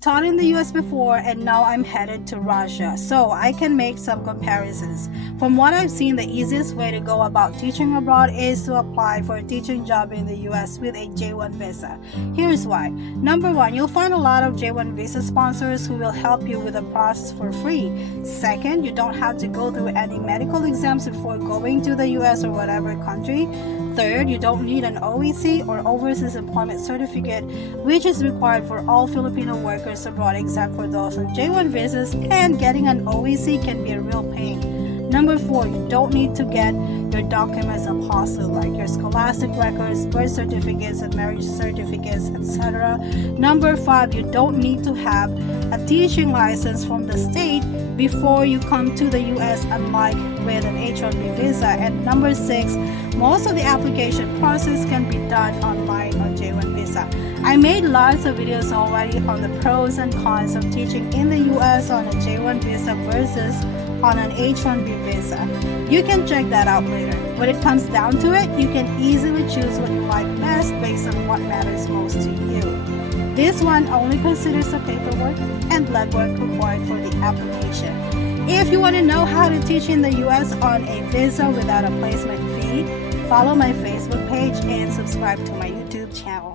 Taught in the US before, and now I'm headed to Russia, so I can make some comparisons. From what I've seen, the easiest way to go about teaching abroad is to apply for a teaching job in the US with a J1 visa. Here's why. Number one, you'll find a lot of J1 visa sponsors who will help you with the process for free. Second, you don't have to go through any medical exams before going to the US or whatever country. Third, you don't need an OEC or Overseas Employment Certificate, which is required for all Filipino workers abroad except for those on J1 visas, and getting an OEC can be a real pain. Number four, you don't need to get your documents apostilled like your scholastic records, birth certificates, and marriage certificates, etc. Number five, you don't need to have a teaching license from the state before you come to the US, unlike with an H-1B visa. And number six, most of the application process can be done online on J1 visa. I made lots of videos already on the pros and cons of teaching in the US on a J1 visa versus on an H-1B visa. You can check that out later. When it comes down to it, you can easily choose what you like best based on what matters most to you. This one only considers the paperwork and legwork required for the application. If you want to know how to teach in the US on a visa without a placement fee, follow my Facebook page and subscribe to my YouTube channel.